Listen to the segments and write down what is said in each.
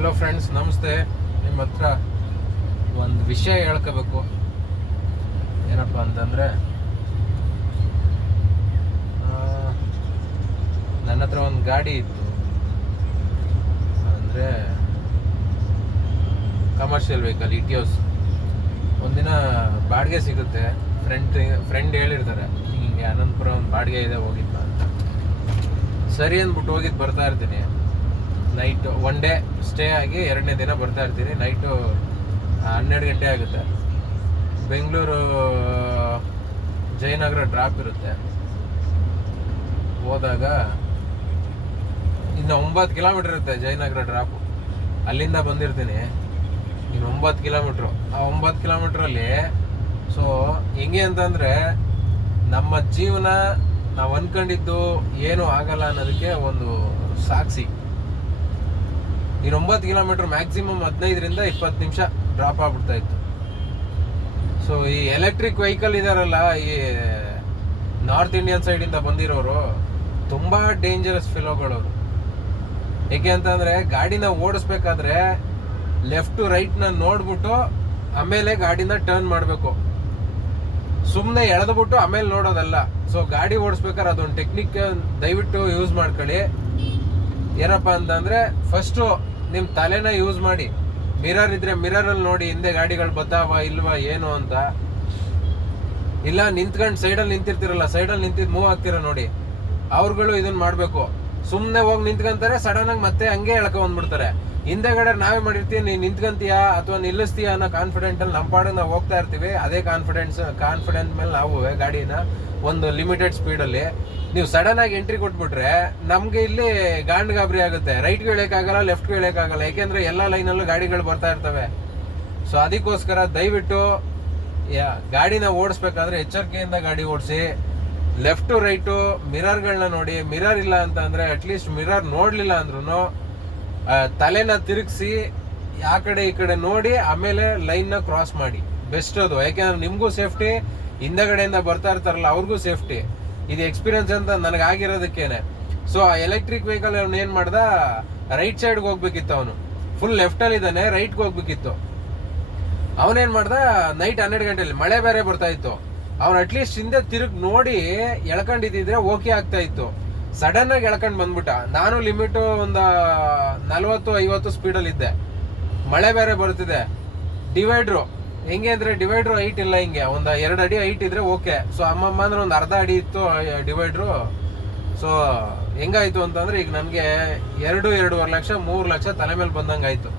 Hello friends, ನಮಸ್ತೆ. ನಿಮ್ಮ ಹತ್ರ ಒಂದು ವಿಷಯ ಹೇಳ್ಕೋಬೇಕು. ಏನಪ್ಪ ಅಂತಂದರೆ, ನನ್ನ ಹತ್ರ ಒಂದು ಗಾಡಿ ಇತ್ತು. ಅಂದರೆ ಕಮರ್ಷಿಯಲ್ ವೆಹಿಕಲ್, ಇಟಿಯೋಸ್. ಒಂದಿನ ಬಾಡಿಗೆ ಸಿಗುತ್ತೆ. ಫ್ರೆಂಡ್ ಹೇಳಿರ್ತಾರೆ, ಹಿಂಗೆ ಅನಂತಪುರ ಒಂದು ಬಾಡಿಗೆ ಇದೆ, ಹೋಗಿದ್ದ ಅಂತ. ಸರಿ ಅಂದ್ಬಿಟ್ಟು ಹೋಗಿದ್ದು ಬರ್ತಾ ಇರ್ತೀನಿ. ನೈಟ್ ಒನ್ ಡೇ ಸ್ಟೇ ಆಗಿ ಎರಡನೇ ದಿನ ಬರ್ತಾ ಇರ್ತೀನಿ. ನೈಟು 12 ಗಂಟೆ ಆಗುತ್ತೆ. ಬೆಂಗಳೂರು ಜಯನಗರ ಡ್ರಾಪ್ ಇರುತ್ತೆ. ಹೋದಾಗ ಇನ್ನು 9 ಕಿಲೋಮೀಟ್ರ್ ಇರುತ್ತೆ ಜಯನಗರ ಡ್ರಾಪು. ಅಲ್ಲಿಂದ ಬಂದಿರ್ತೀನಿ. ಇನ್ನು 9 ಕಿಲೋಮೀಟ್ರು. ಆ 9 ಕಿಲೋಮೀಟ್ರಲ್ಲಿ ಸೊ ಹೆಂಗೆ ಅಂತಂದರೆ, ನಮ್ಮ ಜೀವನ ನಾವು ಅಂದ್ಕೊಂಡಿದ್ದು ಏನೂ ಆಗಲ್ಲ ಅನ್ನೋದಕ್ಕೆ ಒಂದು ಸಾಕ್ಷಿ. ಇನ್ನು 9 ಕಿಲೋಮೀಟ್ರ್ ಮ್ಯಾಕ್ಸಿಮಮ್ 15ರಿಂದ 20 ನಿಮಿಷ ಡ್ರಾಪ್ ಆಗ್ಬಿಡ್ತಾ ಇತ್ತು. ಸೊ ಈ ಎಲೆಕ್ಟ್ರಿಕ್ ವೆಹಿಕಲ್ ಇದಾರಲ್ಲ, ಈ ನಾರ್ತ್ ಇಂಡಿಯನ್ ಸೈಡಿಂದ ಬಂದಿರೋರು ತುಂಬ ಡೇಂಜರಸ್ ಫೆಲೋಗಳವರು. ಏಕೆ ಅಂತಂದರೆ, ಗಾಡಿನ ಓಡಿಸ್ಬೇಕಾದ್ರೆ ಲೆಫ್ಟ್ ಟು ರೈಟ್ನ ನೋಡ್ಬಿಟ್ಟು ಆಮೇಲೆ ಗಾಡಿನ ಟರ್ನ್ ಮಾಡಬೇಕು. ಸುಮ್ಮನೆ ಎಳೆದ್ಬಿಟ್ಟು ಆಮೇಲೆ ನೋಡೋದಲ್ಲ. ಸೊ ಗಾಡಿ ಓಡಿಸ್ಬೇಕಾದ್ರೆ ಅದೊಂದು ಟೆಕ್ನಿಕ್ ದಯವಿಟ್ಟು ಯೂಸ್ ಮಾಡ್ಕೊಳ್ಳಿ. ಏನಪ್ಪ ಅಂತಂದರೆ, ಫಸ್ಟು ನಿಮ್ಮ ತಲೆನ ಯೂಸ್ ಮಾಡಿ. ಮಿರರ್ ಇದ್ರೆ ಮಿರರಲ್ಲಿ ನೋಡಿ ಹಿಂದೆ ಗಾಡಿಗಳು ಬರ್ತಾವ ಇಲ್ವಾ ಏನು ಅಂತ. ಇಲ್ಲ ನಿಂತ್ಕೊಂಡು ಸೈಡಲ್ಲಿ ನಿಂತಿರ್ತಿರಲ್ಲ, ಸೈಡಲ್ಲಿ ನಿಂತಿದ್ದು ಮೂವ್ ಆಗ್ತಿರ ನೋಡಿ, ಅವ್ರುಗಳು ಇದನ್ನ ಮಾಡಬೇಕು. ಸುಮ್ಮನೆ ಹೋಗಿ ನಿಂತ್ಕೊಂತಾರೆ, ಸಡನ್ನಾಗಿ ಮತ್ತೆ ಹಂಗೆ ಎಳ್ಕೊಂಡ್ಬಿಡ್ತಾರೆ. ಹಿಂದೆಗಡೆ ನಾವೇ ಮಾಡಿರ್ತೀವಿ, ನೀನು ನಿಂತ್ಕೊಂತೀಯಾ ಅಥವಾ ನಿಲ್ಲಿಸ್ತೀಯಾ ಅನ್ನೋ ಕಾನ್ಫಿಡೆಂಟಲ್ಲಿ ನಮ್ಮ ಪಾಡಿಗೆ ನಾವು ಹೋಗ್ತಾ ಇರ್ತೀವಿ. ಅದೇ ಕಾನ್ಫಿಡೆನ್ಸ್ ಮೇಲೆ ನಾವು ಗಾಡಿನ ಒಂದು ಲಿಮಿಟೆಡ್ ಸ್ಪೀಡಲ್ಲಿ ನೀವು ಸಡನ್ ಆಗಿ ಎಂಟ್ರಿ ಕೊಟ್ಬಿಟ್ರೆ ನಮ್ಗೆ ಇಲ್ಲಿ ಗಾಬರಿ ಆಗುತ್ತೆ. ರೈಟ್ಗೆ ಹೇಳೋಕ್ಕಾಗಲ್ಲ, ಲೆಫ್ಟ್ಗೆ ಹೇಳೋಕ್ಕಾಗಲ್ಲ. ಯಾಕೆಂದ್ರೆ ಎಲ್ಲ ಲೈನಲ್ಲೂ ಗಾಡಿಗಳು ಬರ್ತಾ ಇರ್ತವೆ. ಸೊ ಅದಕ್ಕೋಸ್ಕರ ದಯವಿಟ್ಟು ಗಾಡಿನ ಓಡಿಸ್ಬೇಕಾದ್ರೆ ಎಚ್ಚರಿಕೆಯಿಂದ ಗಾಡಿ ಓಡಿಸಿ. ಲೆಫ್ಟ್ ಟು ರೈಟು ಮಿರರ್ಗಳನ್ನ ನೋಡಿ. ಮಿರರ್ ಇಲ್ಲ ಅಂತ ಅಂದ್ರೆ ಅಟ್ಲೀಸ್ಟ್ ಮಿರರ್ ನೋಡ್ಲಿಲ್ಲ ಅಂದ್ರೂ ತಲೆನ ತಿರುಗಿಸಿ ಆ ಕಡೆ ಈ ಕಡೆ ನೋಡಿ ಆಮೇಲೆ ಲೈನ್ನ ಕ್ರಾಸ್ ಮಾಡಿ. ಬೆಸ್ಟ್ ಅದು. ಯಾಕೆಂದ್ರೆ ನಿಮಗೂ ಸೇಫ್ಟಿ, ಹಿಂದಗಡೆಯಿಂದ ಬರ್ತಾ ಇರ್ತಾರಲ್ಲ ಅವ್ರಿಗೂ ಸೇಫ್ಟಿ. ಇದು ಎಕ್ಸ್ಪೀರಿಯನ್ಸ್ ಅಂತ ನನಗಾಗಿರೋದಕ್ಕೇನೆ. ಸೊ ಆ ಎಲೆಕ್ಟ್ರಿಕ್ ವೆಹಿಕಲ್ ಅವ್ನು ಏನು ಮಾಡ್ದ, ರೈಟ್ ಸೈಡ್ಗೆ ಹೋಗ್ಬೇಕಿತ್ತು. ಅವನು ಫುಲ್ ಲೆಫ್ಟಲ್ಲಿ ಇದ್ದಾನೆ, ರೈಟ್ಗೆ ಹೋಗ್ಬೇಕಿತ್ತು. ಅವನೇನು ಮಾಡ್ದ, ನೈಟ್ 12 ಗಂಟೆಯಲ್ಲಿ ಮಳೆ ಬೇರೆ ಬರ್ತಾ ಇತ್ತು. ಅವ್ನು ಅಟ್ಲೀಸ್ಟ್ ಹಿಂದೆ ತಿರುಗಿ ನೋಡಿ ಎಳ್ಕೊಂಡಿದ್ದಿದ್ರೆ ಓಕೆ ಆಗ್ತಾ ಇತ್ತು. ಸಡನ್ ಆಗಿ ಎಳ್ಕೊಂಡು ಬಂದ್ಬಿಟ್ಟ. ನಾನು ಲಿಮಿಟು ಒಂದು 40-50 ಸ್ಪೀಡಲ್ಲಿ ಇದ್ದೆ. ಮಳೆ ಬೇರೆ ಬರ್ತಿದೆ. ಡಿವೈಡ್ರು ಹೆಂಗೆ ಅಂದ್ರೆ, ಡಿವೈಡ್ರು ಹೈಟ್ ಇಲ್ಲ, ಹಿಂಗೆ ಒಂದು 2 ಅಡಿ ಹೈಟ್ ಇದ್ರೆ ಓಕೆ. ಸೊ ಅಮ್ಮಮ್ಮ ಅಂದ್ರೆ ಒಂದು ಅರ್ಧ ಅಡಿ ಇತ್ತು ಡಿವೈಡ್ರು. ಸೊ ಹೆಂಗಾಯ್ತು ಅಂತಂದ್ರೆ, ಈಗ ನನಗೆ 2-2.5 ಲಕ್ಷ 3 ಲಕ್ಷ ತಲೆ ಮೇಲೆ ಬಂದಂಗೆ ಆಯ್ತು.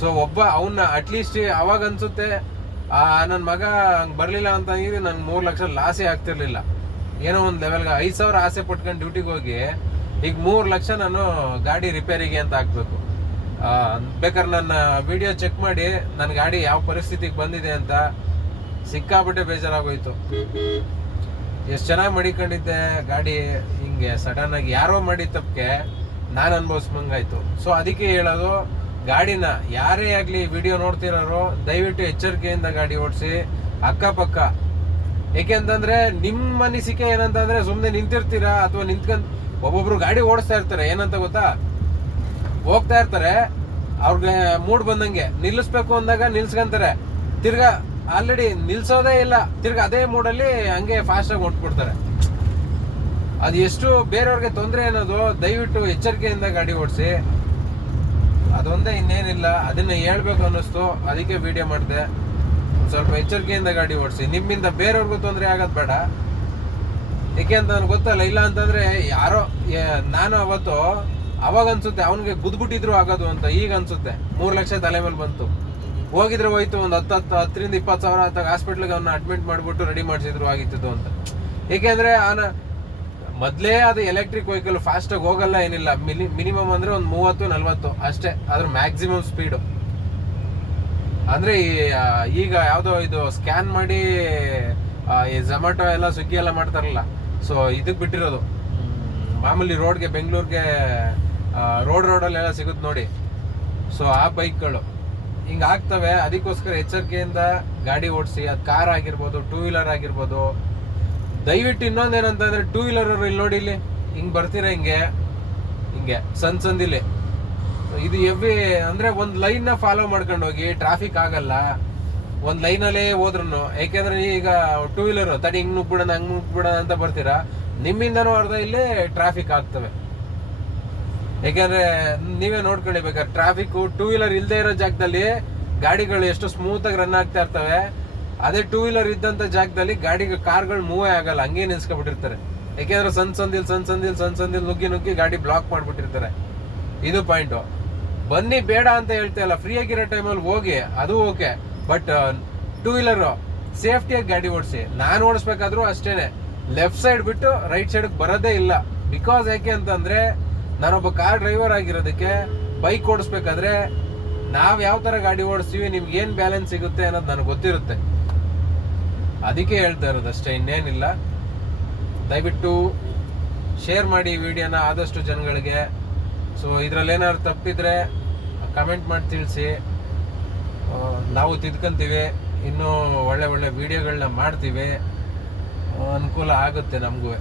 ಸೊ ಒಬ್ಬ ಅವನ್ನ ಅಟ್ಲೀಸ್ಟ್ ಅವಾಗ ಅನ್ಸುತ್ತೆ, ನನ್ನ ಮಗ ಹಂಗೆ ಬರಲಿಲ್ಲ ಅಂತಂದ್ರೆ ನನ್ಗೆ 3 ಲಕ್ಷ ಲಾಸೇ ಆಗ್ತಿರ್ಲಿಲ್ಲ. ಏನೋ ಒಂದು ಲೆವೆಲ್ಗೆ 5,000 ಆಸೆ ಪಟ್ಕೊಂಡು ಡ್ಯೂಟಿಗೆ ಹೋಗಿ ಈಗ 3 ಲಕ್ಷ ನಾನು ಗಾಡಿ ರಿಪೇರಿಗೆ ಅಂತ ಹಾಕ್ಬೇಕು. ಬೇಕಾದ್ರೆ ನನ್ನ ವಿಡಿಯೋ ಚೆಕ್ ಮಾಡಿ ನನ್ನ ಗಾಡಿ ಯಾವ ಪರಿಸ್ಥಿತಿಗೆ ಬಂದಿದೆ ಅಂತ. ಸಿಕ್ಕಾಬಿಟ್ಟೆ ಬೇಜಾರಾಗೋಯ್ತು. ಎಷ್ಟು ಚೆನ್ನಾಗಿ ಮಡಿಕೊಂಡಿದ್ದೆ ಗಾಡಿ, ಹಿಂಗೆ ಸಡನ್ ಆಗಿ ಯಾರೋ ಮಾಡಿ ತಪ್ಪಿಗೆ ನಾನು ಅನುಭವಿಸ್ಬಂಗಾಯ್ತು. ಸೊ ಅದಕ್ಕೆ ಹೇಳೋದು, ಗಾಡಿನ ಯಾರೇ ಆಗಲಿ ವಿಡಿಯೋ ನೋಡ್ತಿರೋರು ದಯವಿಟ್ಟು ಎಚ್ಚರಿಕೆಯಿಂದ ಗಾಡಿ ಓಡಿಸಿ ಅಕ್ಕಪಕ್ಕ. ಏಕೆಂತಂದ್ರೆ ನಿಮ್ಮ ಅನಿಸಿಕೆ ಏನಂತಂದ್ರೆ, ಸುಮ್ಮನೆ ನಿಂತಿರ್ತೀರಾ ಅಥವಾ ಒಬ್ಬೊಬ್ರು ಗಾಡಿ ಓಡಿಸ್ತಾ ಇರ್ತಾರೆ. ಏನಂತ ಗೊತ್ತಾ, ಹೋಗ್ತಾ ಇರ್ತಾರೆ, ಅವ್ರಿಗೆ ಮೂಡ್ ಬಂದಂಗೆ ನಿಲ್ಲಿಸ್ಬೇಕು ಅಂದಾಗ ನಿಲ್ಸ್ಕೊಂತಾರೆ. ತಿರ್ಗಾ ಆಲ್ರೆಡಿ ನಿಲ್ಸೋದೇ ಇಲ್ಲ, ತಿರ್ಗಾ ಅದೇ ಮೂಡಲ್ಲಿ ಹಂಗೆ ಫಾಸ್ಟಾಗಿ ಹೊಟ್ಬಿಡ್ತಾರೆ. ಅದು ಎಷ್ಟು ಬೇರೆಯವ್ರಿಗೆ ತೊಂದರೆ ಅನ್ನೋದು ದಯವಿಟ್ಟು ಎಚ್ಚರಿಕೆಯಿಂದ ಗಾಡಿ ಓಡಿಸಿ. ಅದೊಂದೇ, ಇನ್ನೇನಿಲ್ಲ. ಅದನ್ನ ಹೇಳ್ಬೇಕು ಅನ್ನಿಸ್ತು, ಅದಕ್ಕೆ ವಿಡಿಯೋ ಮಾಡಿದೆ. ಸ್ವಲ್ಪ ಎಚ್ಚರಿಕೆಯಿಂದ ಗಾಡಿ ಓಡಿಸಿ. ನಿಮ್ಮಿಂದ ಬೇರೆಯವ್ರಿಗೂ ತೊಂದರೆ ಆಗೋದು ಬೇಡ. ಏಕೆ ಅಂತ ನನಗೆ ಗೊತ್ತಲ್ಲ. ಇಲ್ಲ ಅಂತಂದ್ರೆ ಯಾರೋ, ನಾನು ಅವಾಗ ಅನ್ಸುತ್ತೆ ಅವನಿಗೆ ಗುದ್ಬಿಟ್ಟಿದ್ರು ಆಗೋದು ಅಂತ. ಈಗ ಅನ್ಸುತ್ತೆ 3 ಲಕ್ಷ ತಲೆ ಮೇಲೆ ಬಂತು. ಹೋಗಿದ್ರೆ ಹೋಯ್ತು, ಒಂದು 10ರಿಂದ 20 ಸಾವಿರ ಆತಾಗ ಹಾಸ್ಪಿಟ್ಲಿಗೆ ಅವನ್ನ ಅಡ್ಮಿಟ್ ಮಾಡಿಬಿಟ್ಟು ರೆಡಿ ಮಾಡಿಸಿದ್ರು ಆಗಿತ್ತು ಅಂತ. ಏಕೆಂದ್ರೆ ಮೊದಲೇ ಅದು ಎಲೆಕ್ಟ್ರಿಕ್ ವೆಹಿಕಲ್ ಫಾಸ್ಟಾಗಿ ಹೋಗಲ್ಲ, ಏನಿಲ್ಲ. ಮಿನಿಮಮ್ ಅಂದ್ರೆ ಒಂದು 30-40 ಅಷ್ಟೇ ಅದ್ರ ಮ್ಯಾಕ್ಸಿಮಮ್ ಸ್ಪೀಡು. ಅಂದ್ರೆ ಈಗ ಯಾವುದೋ ಇದು ಸ್ಕ್ಯಾನ್ ಮಾಡಿ ಈ ಝೊಮ್ಯಾಟೊ ಎಲ್ಲ ಸ್ವಿಗ್ಗಿ ಎಲ್ಲ ಮಾಡ್ತಾರಲ್ಲ, ಸೊ ಇದಕ್ಕೆ ಬಿಟ್ಟಿರೋದು. ಮಾಮೂಲಿ ರೋಡ್ಗೆ, ಬೆಂಗಳೂರಿಗೆ ರೋಡಲ್ಲೆಲ್ಲ ಸಿಗುತ್ತೆ ನೋಡಿ. ಸೊ ಆ ಬೈಕ್ಗಳು ಹಿಂಗೆ ಆಗ್ತವೆ. ಅದಕ್ಕೋಸ್ಕರ ಎಚ್ಚರಿಕೆಯಿಂದ ಗಾಡಿ ಓಡಿಸಿ. ಅದು ಕಾರ್ ಆಗಿರ್ಬೋದು, 2 ವೀಲರ್ ಆಗಿರ್ಬೋದು. ದಯವಿಟ್ಟು ಇನ್ನೊಂದೇನಂತಂದ್ರೆ, 2 ವೀಲರ್ ಇಲ್ಲಿ ನೋಡಿ, ಇಲ್ಲಿ ಹಿಂಗೆ ಬರ್ತೀರ, ಹಿಂಗೆ ಸಣ್ಣ ಸಂದಿಲಿ ಇದು ಎವ್ರಿ ಅಂದ್ರೆ ಒಂದು ಲೈನ್ ಫಾಲೋ ಮಾಡ್ಕೊಂಡು ಹೋಗಿ ಟ್ರಾಫಿಕ್ ಆಗಲ್ಲ. ಒಂದು ಲೈನಲ್ಲೇ ಹೋದ್ರು, ಯಾಕೆಂದ್ರೆ ಈಗ ಟೂ ವೀಲರ್ ತಡಿ ಹಿಂಗ್ ನುಗ್ಬಿಡೋಣ ಹಂಗ್ ನುಗ್ಬಿಡೋಣ ಅಂತ ಬರ್ತೀರಾ, ನಿಮ್ಮಿಂದನೂ ಅರ್ಧ ಇಲ್ಲೇ ಟ್ರಾಫಿಕ್ ಆಗ್ತವೆ. ಯಾಕೆಂದ್ರೆ ನೀವೇ ನೋಡ್ಕೊಳ್ಳಿ ಬೇಕಾದ್ರೆ ಟ್ರಾಫಿಕ್ ಟೂ ವೀಲರ್ ಇಲ್ಲದೆ ಇರೋ ಜಾಗದಲ್ಲಿ ಗಾಡಿಗಳು ಎಷ್ಟು ಸ್ಮೂತ್ ಆಗಿ ರನ್ ಆಗ್ತಾ ಇರ್ತವೆ. ಅದೇ ಟೂ ವೀಲರ್ ಇದ್ದಂತ ಜಾಗದಲ್ಲಿ ಕಾರ್ಗಳು ಮೂವೇ ಆಗಲ್ಲ, ಹಂಗೆ ನಿಲ್ಸ್ಕೊಬಿಟ್ಟಿರ್ತಾರೆ. ಯಾಕೆಂದ್ರೆ ಸಣ್ಣ ನುಗ್ಗಿ ಗಾಡಿ ಬ್ಲಾಕ್ ಮಾಡ್ಬಿಟ್ಟಿರ್ತಾರೆ. ಇದು ಪಾಯಿಂಟು. ಬನ್ನಿ ಬೇಡ ಅಂತ ಹೇಳ್ತಾ ಇಲ್ಲ, ಫ್ರೀ ಆಗಿರೋ ಟೈಮಲ್ಲಿ ಹೋಗಿ, ಅದು ಓಕೆ. ಬಟ್ ಟೂ ವೀಲರ್ ಸೇಫ್ಟಿಯಾಗಿ ಗಾಡಿ ಓಡಿಸಿ. ನಾನು ಓಡಿಸ್ಬೇಕಾದ್ರೂ ಅಷ್ಟೇನೆ, ಲೆಫ್ಟ್ ಸೈಡ್ ಬಿಟ್ಟು ರೈಟ್ ಸೈಡ್ ಬರೋದೇ ಇಲ್ಲ. ಬಿಕಾಸ್ ಯಾಕೆ ಅಂತಂದ್ರೆ ನಾನೊಬ್ಬ ಕಾರ್ ಡ್ರೈವರ್ ಆಗಿರೋದಕ್ಕೆ ಬೈಕ್ ಓಡಿಸ್ಬೇಕಾದ್ರೆ ನಾವ್ ಯಾವ ತರ ಗಾಡಿ ಓಡಿಸ್ತೀವಿ, ನಿಮ್ಗೆ ಏನ್ ಬ್ಯಾಲೆನ್ಸ್ ಸಿಗುತ್ತೆ ಅನ್ನೋದು ನನಗೆ ಗೊತ್ತಿರುತ್ತೆ. ಅದಕ್ಕೆ ಹೇಳ್ತಾ ಇರೋದು ಅಷ್ಟೇ, ಇನ್ನೇನಿಲ್ಲ. ದಯವಿಟ್ಟು ಶೇರ್ ಮಾಡಿ ಈ ವಿಡಿಯೋನ ಆದಷ್ಟು ಜನಗಳಿಗೆ. ಸೊ ಇದ್ರಲ್ಲಿ ಏನಾದ್ರು ತಪ್ಪಿದ್ರೆ ಕಮೆಂಟ್ ಮಾಡಿ ತಿಳಿಸಿ, ನಾವು ತಿದ್ಕೊಂತೀವಿ. ಇನ್ನೂ ಒಳ್ಳೆ ಒಳ್ಳೆ ವಿಡಿಯೋಗಳನ್ನ ಮಾಡ್ತೀವಿ, ಅನುಕೂಲ ಆಗುತ್ತೆ ನಮಗೂ.